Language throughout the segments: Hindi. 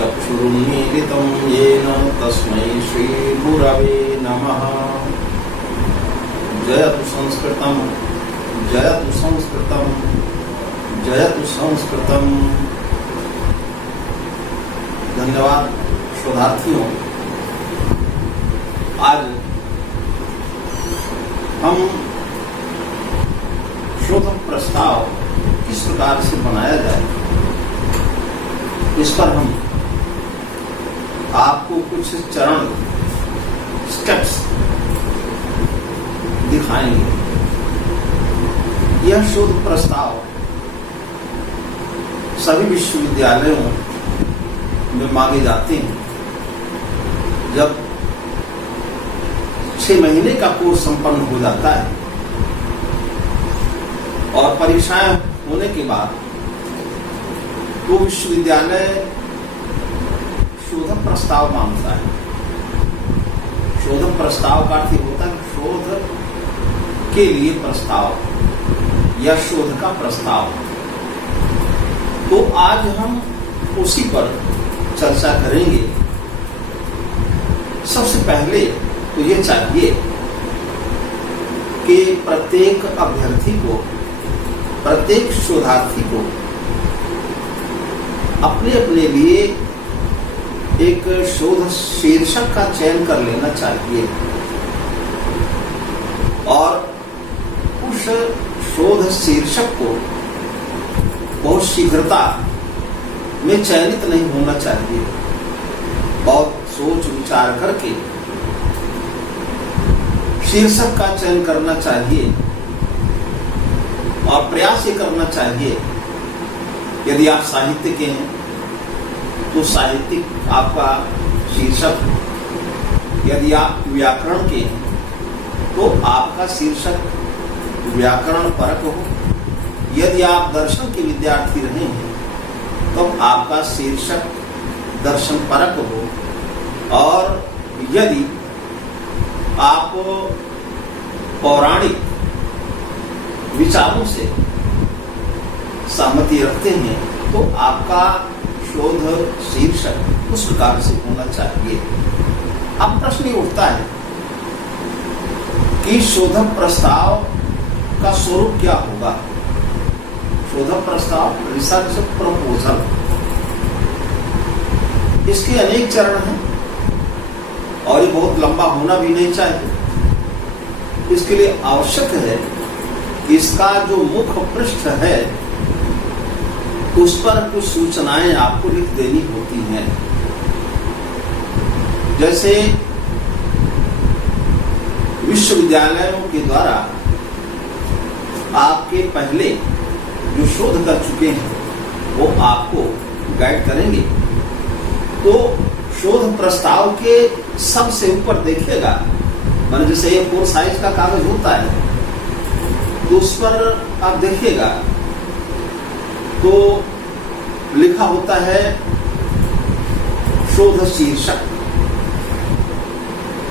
चक्षुरुन्मीलितं येन तस्मै श्रीगुरवे नमः। जयतु संस्कृतं जयतु संस्कृतं जयतु संस्कृतं। धन्यवाद शोधार्थियों। आज हम शोध प्रस्ताव किस प्रकार से बनाया जाए, इस पर हम आपको कुछ चरण स्टेप्स दिखाएंगे। यह शोध प्रस्ताव सभी विश्वविद्यालयों में मांगे जाते हैं। जब 6 महीने का कोर्स संपन्न हो जाता है और परीक्षाएं होने के बाद तो विश्वविद्यालय शोध प्रस्ताव मांगता है। शोध प्रस्ताव का अर्थ होता है शोध के लिए प्रस्ताव या शोध का प्रस्ताव। तो आज हम उसी पर चर्चा करेंगे। सबसे पहले तो ये चाहिए कि प्रत्येक अभ्यर्थी को, प्रत्येक शोधार्थी को अपने अपने लिए एक शोध शीर्षक का चयन कर लेना चाहिए और उस शोध शीर्षक को बहुत शीघ्रता में चयनित नहीं होना चाहिए। बहुत सोच विचार करके शीर्षक का चयन करना चाहिए और प्रयास ये करना चाहिए। यदि आप साहित्य के हैं तो साहित्यिक आपका शीर्षक, यदि आप व्याकरण के हैं तो आपका शीर्षक व्याकरण परक हो। यदि आप दर्शन के विद्यार्थी रहे हैं तो आपका शीर्षक दर्शन परक हो। और यदि आप पौराणिक विचारों से सहमति रखते हैं तो आपका शोध शीर्षक उस प्रकार से होना चाहिए। अब प्रश्न ये उठता है कि शोध प्रस्ताव का स्वरूप क्या होगा। शोध प्रस्ताव, रिसर्च प्रपोजल, इसके अनेक चरण हैं और ये बहुत लंबा होना भी नहीं चाहिए। इसके लिए आवश्यक है कि इसका जो मुख्य पृष्ठ है उस पर कुछ सूचनाएं आपको लिख देनी होती हैं। जैसे विश्वविद्यालयों के द्वारा आपके पहले जो शोध कर चुके हैं वो आपको गाइड करेंगे। तो शोध प्रस्ताव के सबसे ऊपर देखिएगा, माने जैसे ये 4 साइज का कागज होता है तो उस पर आप देखिएगा तो लिखा होता है शोध शीर्षक,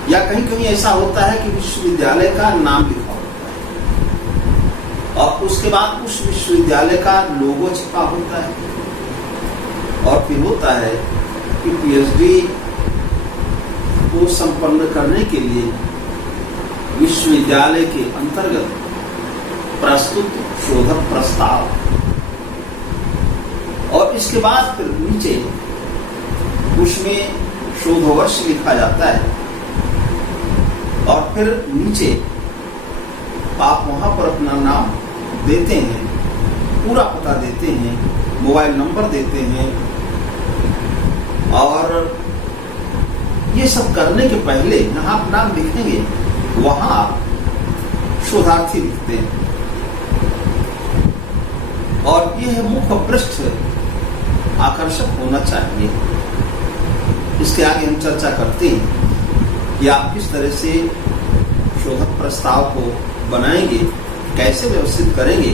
या कहीं कहीं ऐसा होता है कि विश्वविद्यालय का नाम लिखा होता है और उसके बाद उस विश्वविद्यालय का लोगो छपा होता है। और फिर होता है कि पीएचडी को संपन्न करने के लिए विश्वविद्यालय के अंतर्गत प्रस्तुत शोध प्रस्ताव, और इसके बाद फिर नीचे उसमें शोधवर्ष लिखा जाता है और फिर नीचे आप वहां पर अपना नाम देते हैं, पूरा पता देते हैं, मोबाइल नंबर देते हैं। और ये सब करने के पहले जहां आप नाम लिखेंगे वहां आप शोधार्थी लिखते हैं और यह मुख्य पृष्ठ आकर्षक होना चाहिए। इसके आगे हम चर्चा करते हैं कि आप किस तरह से शोध प्रस्ताव को बनाएंगे, कैसे व्यवस्थित करेंगे।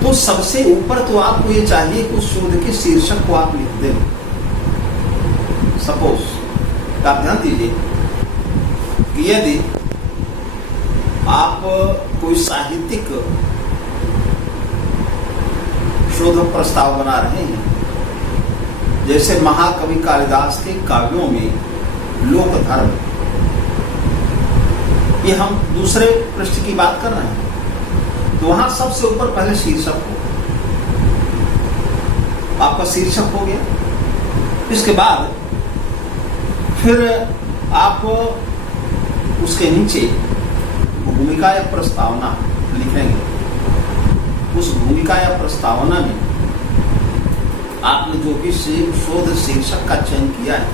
तो सबसे ऊपर तो आपको ये चाहिए कि उस शोध के शीर्षक को आप लिख दें। सपोज आप ध्यान दीजिए कि यदि आप कोई साहित्यिक शोध प्रस्ताव बना रहे हैं जैसे महाकवि कालिदास के काव्यों में लोक धर्म, ये हम दूसरे पृष्ठ की बात कर रहे हैं, तो वहां सबसे ऊपर पहले शीर्षक हो, आपका शीर्षक हो गया। इसके बाद फिर आप उसके नीचे भूमिका या प्रस्तावना लिखेंगे। उस भूमिका या प्रस्तावना में आपने जो भी शोध शीर्षक का चयन किया है,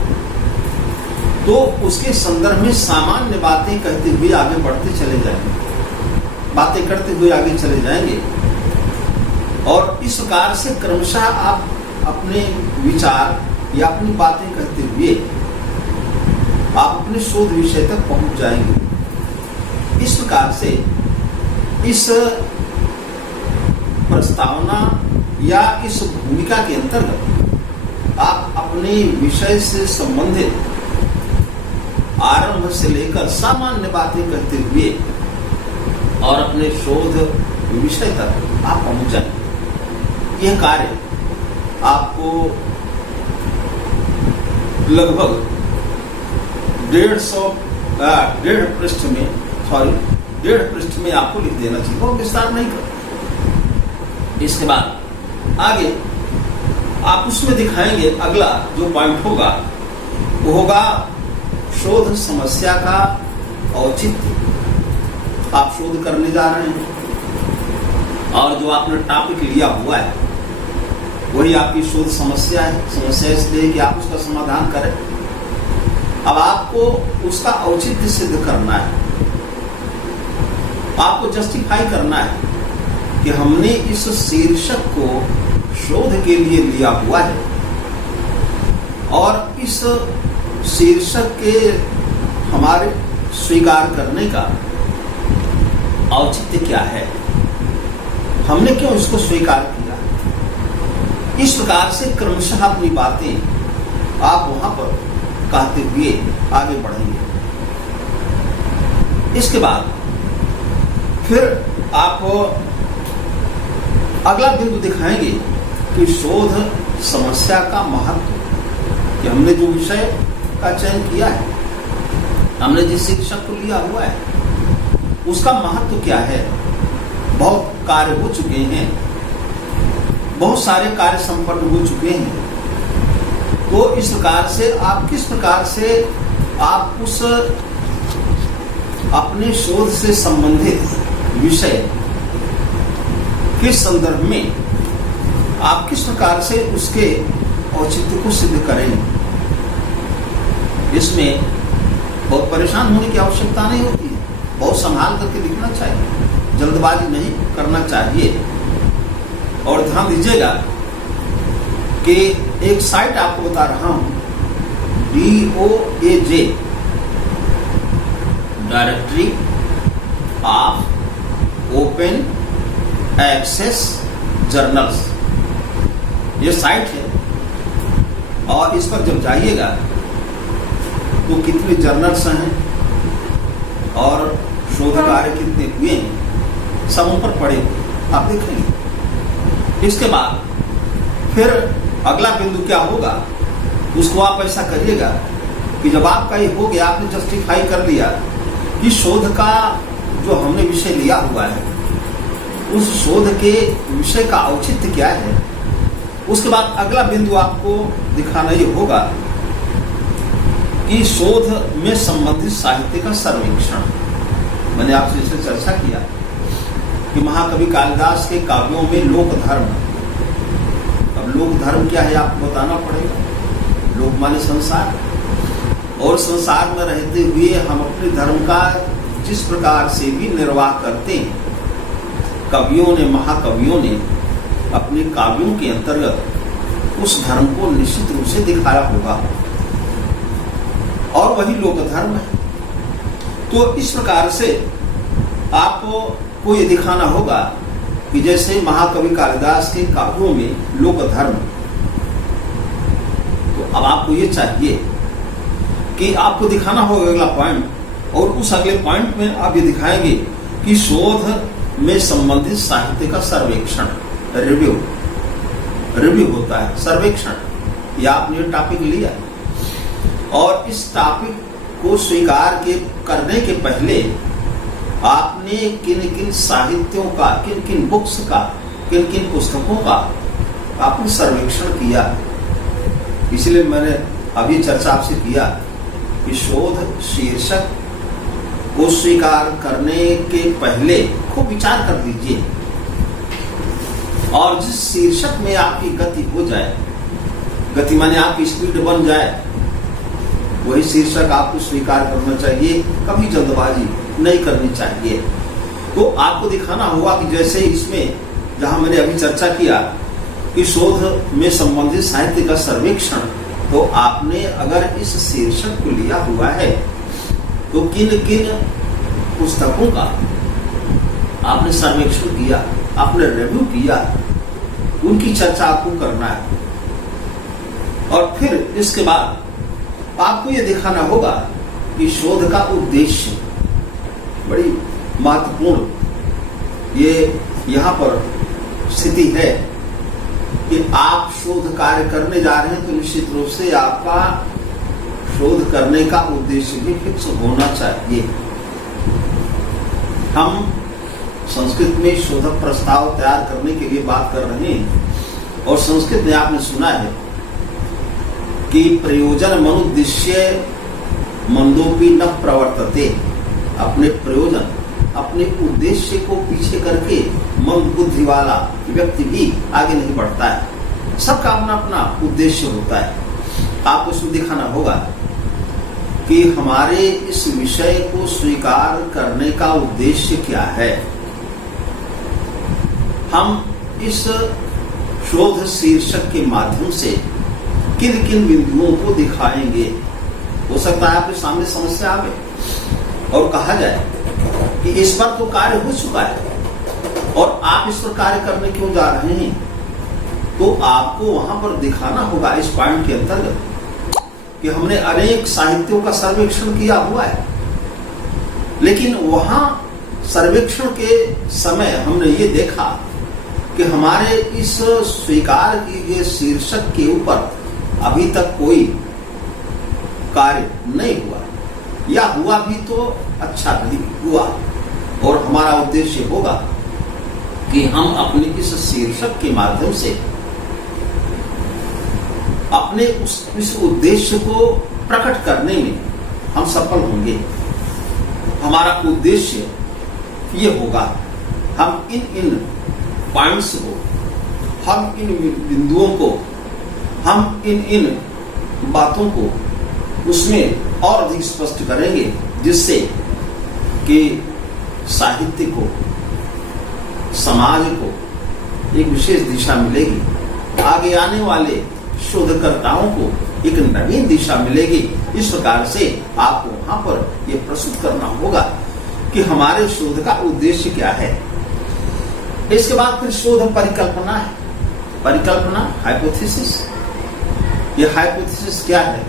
तो उसके संदर्भ में सामान्य बातें कहते हुए आगे बढ़ते चले जाएंगे, बातें करते हुए आगे चले जाएंगे। और इस प्रकार से क्रमशः आप अपने विचार या अपनी बातें कहते हुए आप अपने शोध विषय तक पहुंच जाएंगे। इस प्रकार से इस प्रस्तावना या इस भूमिका के अंतर्गत आप अपने विषय से संबंधित आरंभ से लेकर सामान्य बातें करते हुए और अपने शोध विषय तक आप पहुंच जाएंगे। यह कार्य आपको लगभग 1.5 पृष्ठ में आपको लिख देना चाहिए, बहुत विस्तार नहीं कर। इसके बाद आगे आप उसमें दिखाएंगे, अगला जो पॉइंट होगा वो होगा शोध समस्या का औचित्य। आप शोध करने जा रहे हैं और जो आपने टॉपिक लिया हुआ है वही आपकी शोध समस्या है। समस्या इसलिए कि आप उसका समाधान करें। अब आपको उसका औचित्य सिद्ध करना है, आपको जस्टिफाई करना है कि हमने इस शीर्षक को शोध के लिए लिया हुआ है और इस शीर्षक के हमारे स्वीकार करने का औचित्य क्या है, हमने क्यों इसको स्वीकार किया। इस प्रकार से क्रमशः अपनी बातें आप वहां पर कहते हुए आगे बढ़ेंगे। इसके बाद फिर आप अगला बिंदु दिखाएंगे कि शोध समस्या का महत्व, कि हमने जो विषय का चयन किया है, हमने जिस शिक्षक को लिया हुआ है, उसका महत्व क्या है। बहुत कार्य हो चुके हैं, बहुत सारे कार्य संपन्न हो चुके हैं, तो इस प्रकार से आप किस प्रकार से आप उस अपने शोध से संबंधित विषय के संदर्भ में आप किस प्रकार से उसके औचित्य को सिद्ध करेंगे। इसमें बहुत परेशान होने की आवश्यकता नहीं होती है, बहुत संभाल करके लिखना चाहिए, जल्दबाजी नहीं करना चाहिए। और ध्यान दीजिएगा कि एक साइट आपको बता रहा हूं, DOAJ, directory of open access journals, ये साइट है। और इस पर जब जाइएगा तो कितने जर्नल्स हैं और शोध कार्य कितने हुए हैं, सब उन पर पड़े हुए आप देखेंगे। इसके बाद फिर अगला बिंदु क्या होगा, उसको आप ऐसा करिएगा कि जब आपका ये हो गया, आपने जस्टिफाई कर लिया कि शोध का जो हमने विषय लिया हुआ है, उस शोध के विषय का औचित्य क्या है। उसके बाद अगला बिंदु आपको दिखाना ये होगा कि शोध में संबंधित साहित्य का सर्वेक्षण। मैंने आपसे इससे चर्चा किया कि महाकवि कालिदास के काव्यों में लोक धर्म, अब लोक धर्म क्या है आपको बताना पड़ेगा। लोक माने संसार, और संसार में रहते हुए हम अपने धर्म का जिस प्रकार से भी निर्वाह करते हैं, कवियों ने, महाकवियों ने अपने काव्यों के अंतर्गत उस धर्म को निश्चित रूप से दिखाया होगा, और वही लोक धर्म है। तो इस प्रकार से आपको ये दिखाना होगा कि जैसे महाकवि कालिदास के काव्यों में लोक धर्म, तो अब आपको ये चाहिए कि आपको दिखाना होगा अगला पॉइंट, और उस अगले पॉइंट में आप ये दिखाएंगे कि शोध में संबंधित साहित्य का सर्वेक्षण, रिव्यू होता है, सर्वेक्षण। या आपने ये टॉपिक लिया और इस टॉपिक को स्वीकार करने के पहले आपने किन किन साहित्यों का, किन किन बुक्स का, किन किन पुस्तकों का आपने सर्वेक्षण किया। इसलिए मैंने अभी चर्चा आपसे किया कि शोध शीर्षक को स्वीकार करने के पहले खूब विचार कर लीजिए और जिस शीर्षक में आपकी गति हो जाए, गति माने आपकी स्पीड बन जाए, वही शीर्षक आपको स्वीकार करना चाहिए, कभी जल्दबाजी नहीं करनी चाहिए। तो आपको दिखाना होगा कि जैसे इसमें जहां मैंने अभी चर्चा किया कि शोध में संबंधित साहित्य का सर्वेक्षण, तो आपने अगर इस शीर्षक को लिया हुआ है तो किन किन पुस्तकों का आपने सर्वेक्षण किया, आपने रिव्यू किया, उनकी चर्चा आपको करना है। और फिर इसके बाद आपको यह दिखाना होगा कि शोध का उद्देश्य बड़ी महत्वपूर्ण ये यहाँ पर स्थिति है कि आप शोध कार्य करने जा रहे हैं तो निश्चित रूप से आपका शोध करने का उद्देश्य भी फिक्स होना चाहिए। हम संस्कृत में शोध प्रस्ताव तैयार करने के लिए बात कर रहे हैं और संस्कृत में आपने सुना है कि प्रयोजन मनुद्देश्य मंदोपि न प्रवर्तते। अपने प्रयोजन, अपने उद्देश्य को पीछे करके मंद बुद्धि वाला व्यक्ति भी आगे नहीं बढ़ता है। सबका अपना अपना उद्देश्य होता है। आपको इसमें दिखाना होगा कि हमारे इस विषय को स्वीकार करने का उद्देश्य क्या है। हम इस शोध शीर्षक के माध्यम से किन किन बिंदुओं को दिखाएंगे। हो सकता है आपके सामने समस्या आवे और कहा जाए कि इस पर तो कार्य हो चुका है और आप इस पर कार्य करने क्यों जा रहे हैं, तो आपको वहां पर दिखाना होगा इस पॉइंट के अंतर्गत कि हमने अनेक साहित्यों का सर्वेक्षण किया हुआ है, लेकिन वहां सर्वेक्षण के समय हमने ये देखा कि हमारे इस स्वीकार किए गए शीर्षक के ऊपर अभी तक कोई कार्य नहीं हुआ, या हुआ भी तो अच्छा नहीं हुआ। और हमारा उद्देश्य होगा कि हम अपने इस शीर्षक के माध्यम से अपने इस उद्देश्य को प्रकट करने में हम सफल होंगे। हमारा उद्देश्य ये होगा, हम इन पॉइंट्स को, हम इन बिंदुओं को, हम इन बातों को उसमें और अधिक स्पष्ट करेंगे, जिससे कि साहित्य को, समाज को एक विशेष दिशा मिलेगी, आगे आने वाले शोधकर्ताओं को एक नवीन दिशा मिलेगी। इस प्रकार से आपको वहां पर यह प्रस्तुत करना होगा कि हमारे शोध का उद्देश्य क्या है। इसके बाद फिर शोध परिकल्पना है। परिकल्पना, हाइपोथेसिस। ये हाइपोथेसिस क्या है?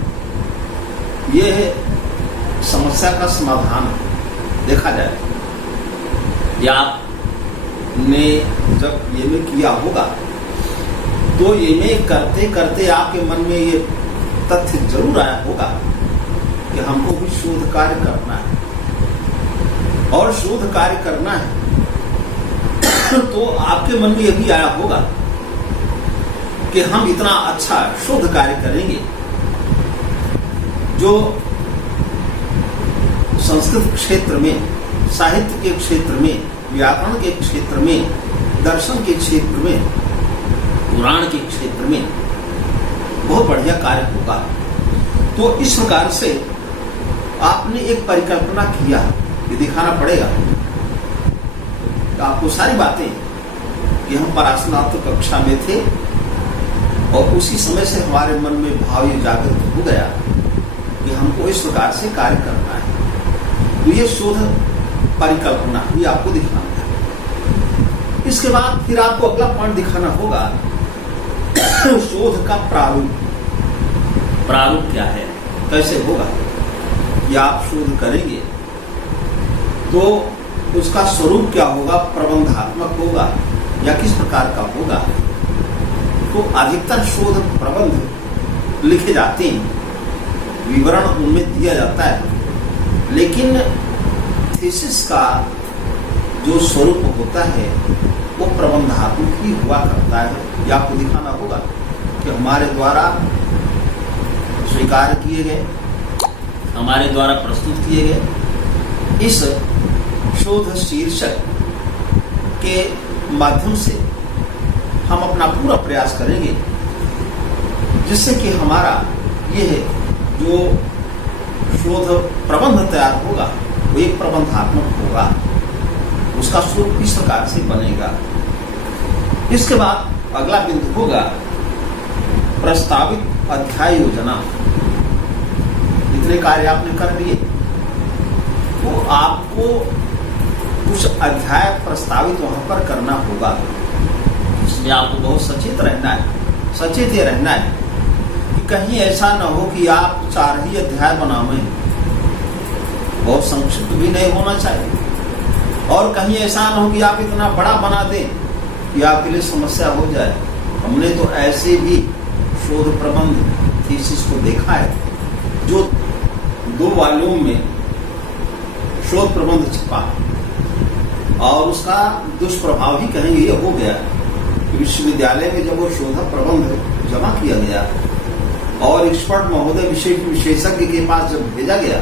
ये है समस्या का समाधान। देखा जाए या आपने जब ये में किया होगा तो ये में करते करते आपके मन में ये तथ्य जरूर आया होगा कि हमको भी शोध कार्य करना है और शोध कार्य करना है तो आपके मन में यह भी आया होगा कि हम इतना अच्छा शोध कार्य करेंगे जो संस्कृत क्षेत्र में, साहित्य के क्षेत्र में, व्याकरण के क्षेत्र में, दर्शन के क्षेत्र में, पुराण के क्षेत्र में बहुत बढ़िया कार्य होगा। तो इस प्रकार से आपने एक परिकल्पना किया, ये दिखाना पड़ेगा तो आपको सारी बातें कि हम परास्नातक कक्षा में थे और उसी समय से हमारे मन में भाव ये जागृत हो गया कि हमको इस प्रकार से कार्य करना है। तो ये शोध परिकल्पना ये आपको दिखाना है। इसके बाद फिर आपको अगला पॉइंट दिखाना होगा शोध का प्रारूप। प्रारूप क्या है, कैसे होगा? या आप शोध करेंगे तो उसका स्वरूप क्या होगा? प्रबंधात्मक होगा या किस प्रकार का होगा? तो अधिकतर शोध प्रबंध लिखे जाते हैं, विवरण उनमें दिया जाता है, लेकिन थीसिस का जो स्वरूप होता है वो प्रबंधात्मक ही हुआ करता है। यह आपको दिखाना होगा कि हमारे द्वारा स्वीकार किए गए, हमारे द्वारा प्रस्तुत किए गए इस शोध शीर्षक के माध्यम से हम अपना पूरा प्रयास करेंगे, जिससे कि हमारा यह जो शोध प्रबंध तैयार होगा वो एक प्रबंधात्मक होगा, उसका स्वरूप इस प्रकार से बनेगा। इसके बाद अगला बिंदु होगा प्रस्तावित अध्याय योजना। इतने कार्य आपने कर लिए तो आपको कुछ अध्याय प्रस्तावित वहां पर करना होगा। इसलिए आपको बहुत सचेत रहना है, सचेत ये रहना है कि कहीं ऐसा न हो कि आप 4 ही अध्याय बनावें, बहुत संक्षिप्त भी नहीं होना चाहिए, और कहीं ऐसा न हो कि आप इतना बड़ा बना दें कि आपके लिए समस्या हो जाए। हमने तो ऐसे भी शोध प्रबंध थीसिस को देखा है जो 2 वॉल्यूम में शोध प्रबंध छपा, और उसका दुष्प्रभाव ही कहेंगे ये हो गया कि विश्वविद्यालय में जब वो शोध प्रबंध जमा किया गया और एक्सपर्ट महोदय विशेषज्ञ के पास जब भेजा गया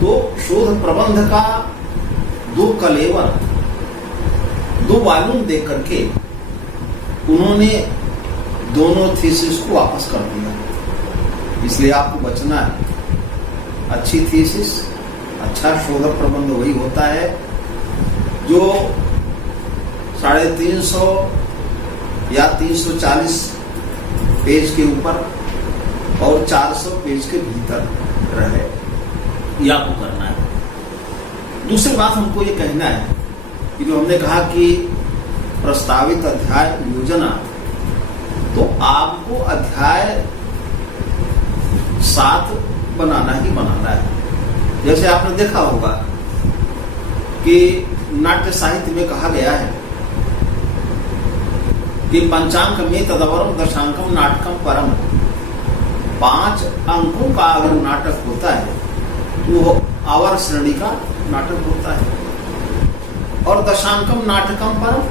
तो शोध प्रबंध का 2 कलेवर 2 वॉल्यूम देख करके उन्होंने दोनों थीसिस को वापस कर दिया। इसलिए आपको बचना है। अच्छी थीसिस, अच्छा शोध प्रबंध वही होता है जो 350 या 340 पेज के ऊपर और 400 पेज के भीतर रहे। यह आपको करना है। दूसरी बात हमको ये कहना है कि जो हमने कहा कि प्रस्तावित अध्याय योजना, तो आपको अध्याय 7 बनाना ही बनाना है। जैसे आपने देखा होगा कि नाट्य साहित्य में कहा गया है कि पंचांक में तदवरम दशांकम नाटकम परम। 5 अंकों का अगर नाटक होता है तो वो आवर श्रेणी का नाटक होता है, और दशांकम नाटकम परम,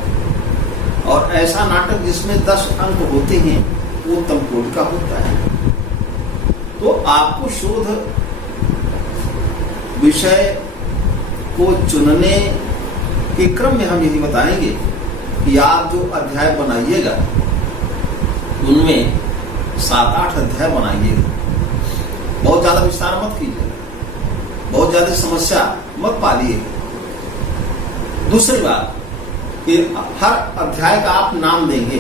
और ऐसा नाटक जिसमें 10 अंक होते हैं वो उत्तम कोटि का होता है। तो आपको शोध विषय को चुनने के क्रम में हम यही बताएंगे कि आप जो अध्याय बनाइएगा उनमें 7-8 अध्याय बनाइएगा। बहुत ज्यादा विस्तार मत कीजिएगा, बहुत ज्यादा समस्या मत पालिएगा। दूसरी बात कि हर अध्याय का आप नाम देंगे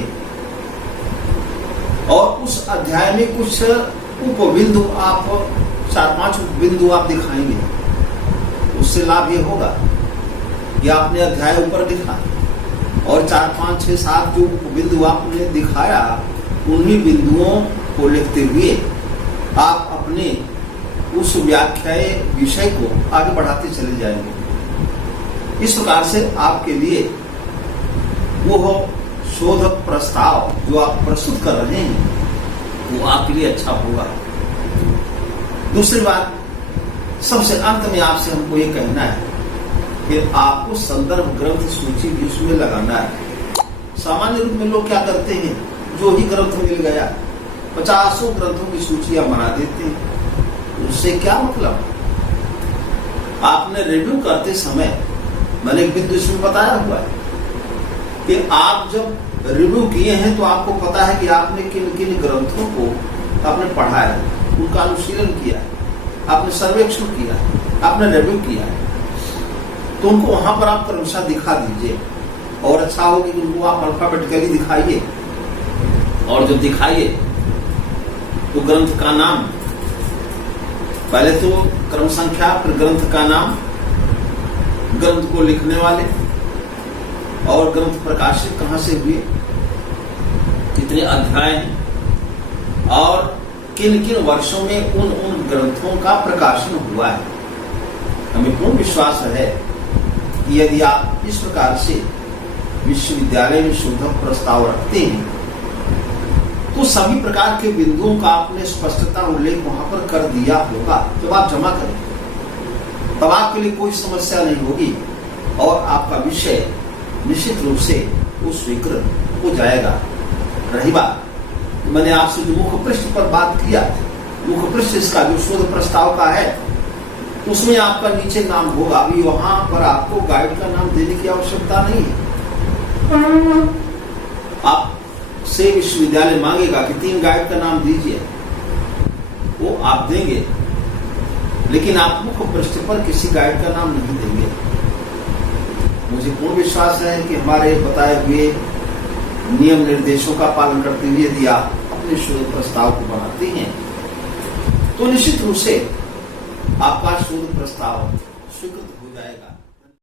और उस अध्याय में कुछ उपबिंदु आप 4-5 बिंदु आप दिखाएंगे। उससे लाभ ये होगा कि आपने अध्याय ऊपर लिखा और 4, 5, 6, 7 जो बिंदु आपने दिखाया उन्हीं बिंदुओं को लिखते हुए आप अपने उस व्याख्याय विषय को आगे बढ़ाते चले जाएंगे। इस प्रकार से आपके लिए वो शोध प्रस्ताव जो आप प्रस्तुत कर रहे हैं वो आपके लिए अच्छा होगा। दूसरी बात, सबसे अंत में आपसे हमको ये कहना है कि आपको संदर्भ ग्रंथ सूची भी उसमें लगाना है। सामान्य रूप में लोग क्या करते हैं, जो ही ग्रंथ मिल गया 50 ग्रंथों की सूचियां बना देते हैं। उससे क्या मतलब? आपने रिव्यू करते समय मैंने एक बिंदु इसमें बताया हुआ है कि आप जब रिव्यू किए हैं तो आपको पता है कि आपने किन किन ग्रंथों को आपने पढ़ा है, उनका अनुशीलन किया है, आपने सर्वेक्षण किया है, आपने रिव्यू किया है, तो उनको वहां पर आप क्रमशः दिखा दीजिए। और अच्छा होगा कि उनको आप अल्फाबेटिकली दिखाइए, और जब दिखाइए तो ग्रंथ का नाम, पहले तो क्रम संख्या, फिर ग्रंथ का नाम, ग्रंथ को लिखने वाले और ग्रंथ प्रकाशित कहां से हुए, कितने अध्याय हैं और किन किन वर्षों में उन ग्रंथों का प्रकाशन हुआ है। हमें पूर्ण विश्वास है कि यदि आप इस प्रकार से विश्वविद्यालय में शोध प्रस्ताव रखते हैं तो सभी प्रकार के बिंदुओं का आपने स्पष्टता उल्लेख वहां पर कर दिया होगा। जब आप जमा करेंगे तब आपके लिए कोई समस्या नहीं होगी और आपका विषय निश्चित रूप से वो स्वीकृत हो जाएगा। रही बात, मैंने आपसे जो मुख्य पृष्ठ पर बात किया, मुख्य पृष्ठ इसका जो शोध प्रस्ताव का है, उसमें आपका नीचे नाम होगा। अभी वहां पर आपको गाइड का नाम देने की आवश्यकता नहीं है। आपसे विश्वविद्यालय मांगेगा कि 3 गाइड का नाम दीजिए, वो आप देंगे, लेकिन आप मुख्य पृष्ठ पर किसी गाइड का नाम नहीं देंगे। मुझे पूर्ण विश्वास है कि हमारे बताए हुए नियम निर्देशों का पालन करते हुए यदि आप अपने शोध प्रस्ताव को बनाते हैं तो निश्चित रूप से आपका शोध प्रस्ताव स्वीकृत हो जाएगा।